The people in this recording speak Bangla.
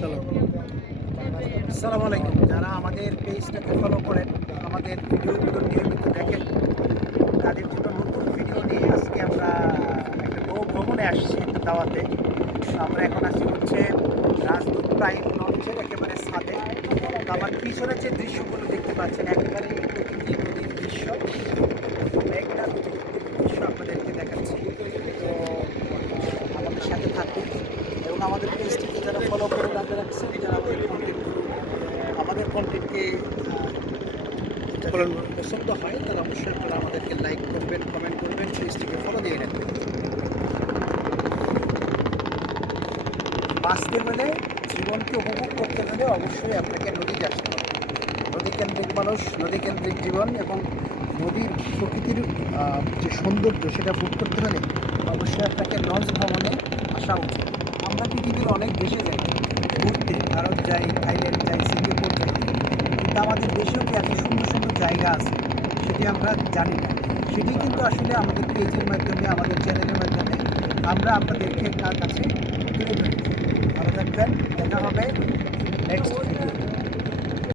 চলো। আসসালামু আলাইকুম। যারা আমাদের পেজটাকে ফলো করেন, আমাদের ভিডিওগুলো নিয়মিত দেখেন, তাদের জন্য নতুন ভিডিও নিয়ে আজকে আমরা একটা ভ্রমণে আসছি, একটা দাওয়াতে। আমরা এখন আসছি হচ্ছে রাজদূত প্রাইম লঞ্চের একেবারে ছাদে। তো আমার পিছনে যে দৃশ্যগুলো দেখতে পাচ্ছেন, একেবারে প্রকৃতি নদীর দৃশ্য, মেঘনা নদীর দৃশ্য আপনাদেরকে দেখাচ্ছি। তো আমাদের সাথে থাকুন এবং আমাদের পেজটিকে যারা ফলো করে রাখছেন, যারা আমাদের কন্টেন্টকে পছন্দ হয়, তারা অবশ্যই আপনারা আমাদেরকে লাইক করবেন, কমেন্ট করবেন, পেজটিকে ফলো দিয়ে রাখবেন। বাঁচতে হলে, জীবনকে উপভোগ করতে হলে অবশ্যই আপনাকে নদীতে আসতে হবে। নদীকেন্দ্রিক মানুষ, নদীকেন্দ্রিক জীবন এবং নদীর প্রকৃতির যে সৌন্দর্য, সেটা ভোগ করতে হলে অবশ্যই আপনাকে লঞ্চ ভ্রমণে আসা উচিত। আমরা পৃথিবীর অনেক দেশে যাই ঘুরতে, ভারত যাই, থাইল্যান্ড যাই, সিঙ্গাপুর যাই, কিন্তু আমাদের দেশেও কি এত সুন্দর সুন্দর জায়গা আছে সেটি আমরা জানি না। সেটি কিন্তু আসলে আমাদের পেজের মাধ্যমে, আমাদের চ্যানেলের মাধ্যমে আমরা আপনাদেরকে কাছে তুলে ধরি। ভালো থাকবেন, দেখা হবে নেক্সট ভিডিও।